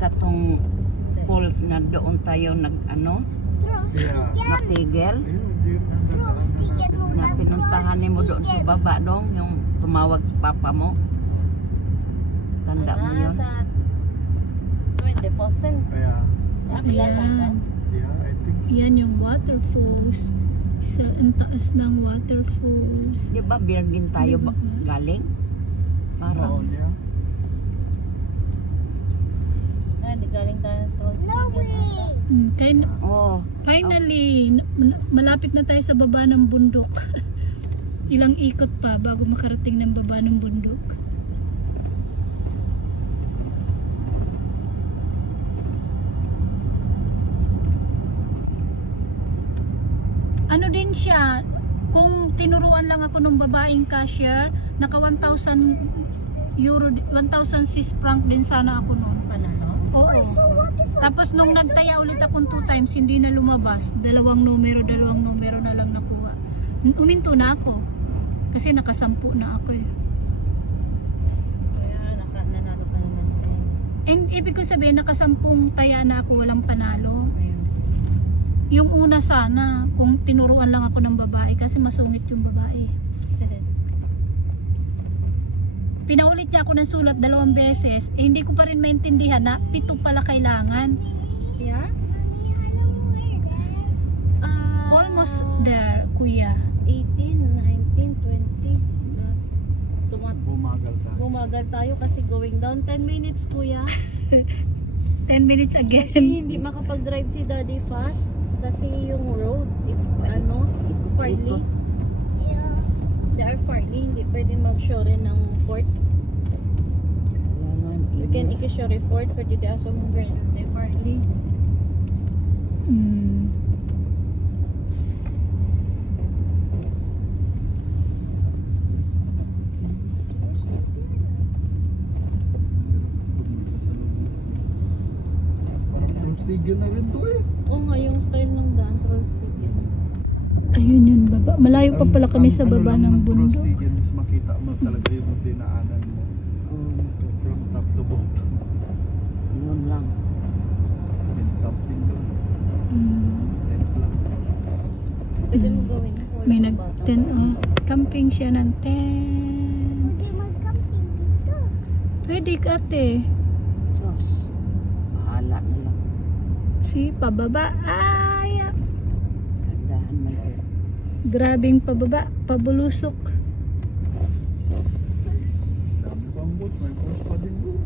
sikat tong falls nga doon tayo nag-ano? Natigil. Na pinuntahan ni mo doon sa baba dong, yung tumawag sa papa mo. Tanda mo yun? Sa 20%. Yan. Yan yung waterfalls. Sa ang taas ng waterfalls. Di ba Virgin tayo galing? Parang. Di galing tayo ng Trolls. Finally, malapit na tayo sa baba ng bundok. Ilang ikot pa bago makarating ng baba ng bundok. Ano din siya, kung tinuruan lang ako ng babaeng cashier, naka 1,000 euro, 1,000 Swiss franc din sana ako noon. Panalo? Oo. Tapos nung nagtaya ulit akong 2 times, hindi na lumabas. Dalawang numero na lang nakuha. Uminto na ako. Kasi nakasampu na ako eh. Kaya nanalo ka na ng 10. And ibig ko sabihin, nakasampung taya na ako, walang panalo. Yung una sana, kung tinuruan lang ako ng babae, kasi masungit yung babae. Pinaulit niya ako ng sulat 2 beses, eh hindi ko pa rin maintindihan na 7 pala kailangan. Yeah? Almost there, kuya. 18, 19, 20. Bumagal tayo kasi going down 10 minutes, kuya. 10 minutes Kasi again. hindi makapag-drive si daddy fast. Kasi yung road, it's farly. They are farly, hindi pwede mag-shore ng fort. You can ikishore fort for the days of they farly. Stigil na rin to eh. Oo nga, yung style ng daan, Trolls Stigil. Ayun yun, baba. Malayo pa pala kami sa baba ng bundok. Stigil is makita mo talaga yung dinaanan mo. From top to bottom. Yun lang. Camping doon. Tent lang. Pwede mo gawin. May nag-tent, camping siya ng tent. Pwede mag-camping dito. Pwede ka, ate. Diyos. Bahala na lang. Si, pababa. Ay, Gandahan may kayo. grabing pababa, pabulusok. Dami pang boat. May course pa din doon.